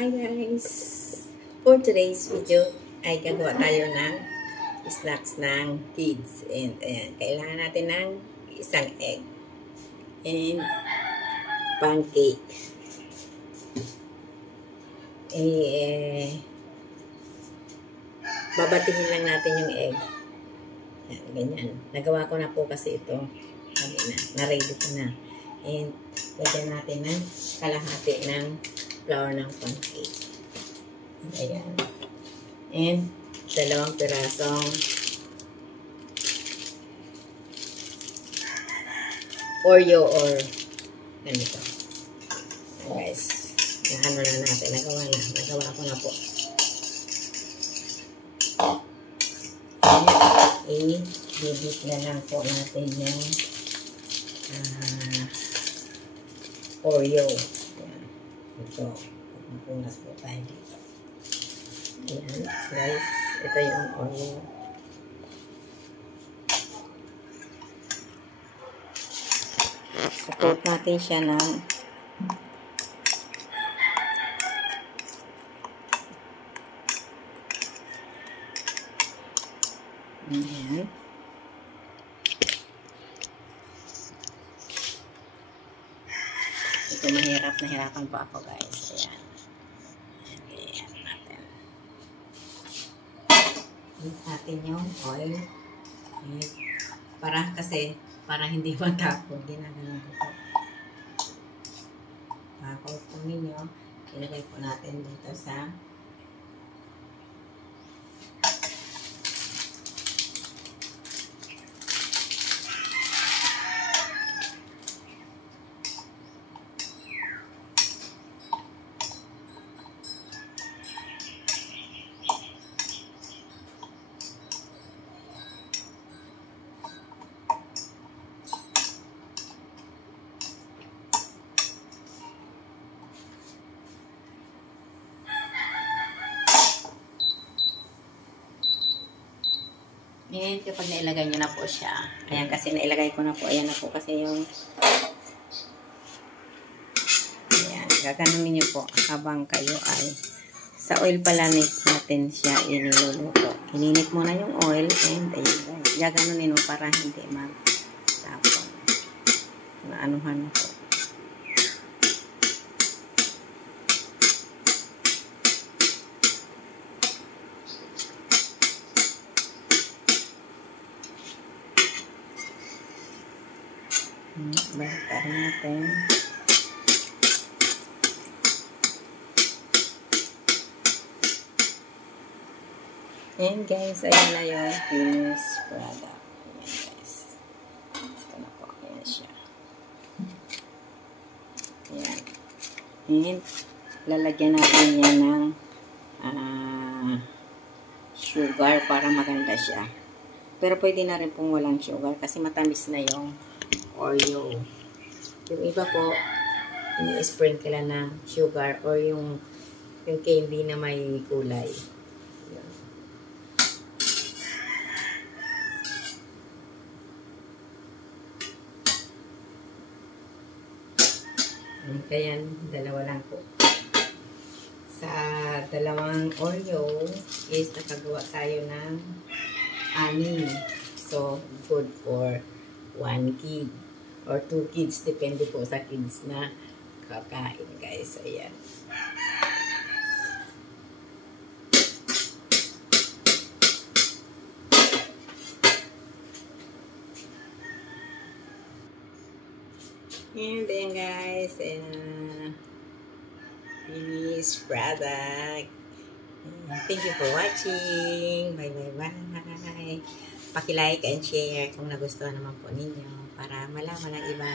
Hi guys! For today's video ay gagawa tayo ng snacks ng kids. And ayan, kailangan natin ng isang egg and pancake. Babatihin lang natin yung egg. Ayan, ganyan. Nagawa ko na po kasi ito. Na-ready ko na. And lagyan natin ng kalahati ng flour ng pancake. Ayan. And 2 pirasong Oreo or ganito. Guys, ano na natin. Nagawa ko na po. And i-dip na lang po natin yung Oreo. Ayan. Ito. Magpunas po tayo dito. Ayan, guys. Ito yung Oreo. Support natin siya ng ayan. Ito nahirapan po ako guys. Ayan. Ayan natin. Ayan natin yung oil. Ayan. Para hindi matapon. Ginagalan ko po. Pakot po ninyo. Ilagay po natin dito sa and kapag nailagay nyo na po siya, ayan kasi nailagay ko na po, ayan na po kasi yung ayan, gaganunin nyo po habang kayo ay sa oil pala natin siya iniluluto. Ininit mo na yung oil and ayun guys, gaganunin mo para hindi matapon. Maanuhan mo po. Bakit natin. And guys, ayun na yung finished product. Ayan guys. Ito na po. Ayan siya. Ayan. And lalagyan natin yan ng sugar para maganda siya. Pero pwede na rin pong walang sugar kasi matamis na yung Oreo. Yung iba po, ini-sprinkle ng sugar or yung candy na may kulay. Kaya, 2 lang po. Sa 2 Oreo is nakagawa tayo ng 6. So, good for 1 kid. Or 2 kids, depende po sa kids na kakain guys. Ayan. And then guys, finished product. Thank you for watching. Bye bye bye. Paki-like and share kung nagustuhan naman po ninyo para malaman ng iba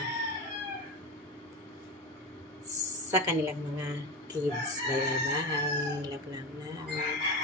sa kanilang mga kids. Bye bye bye. Love.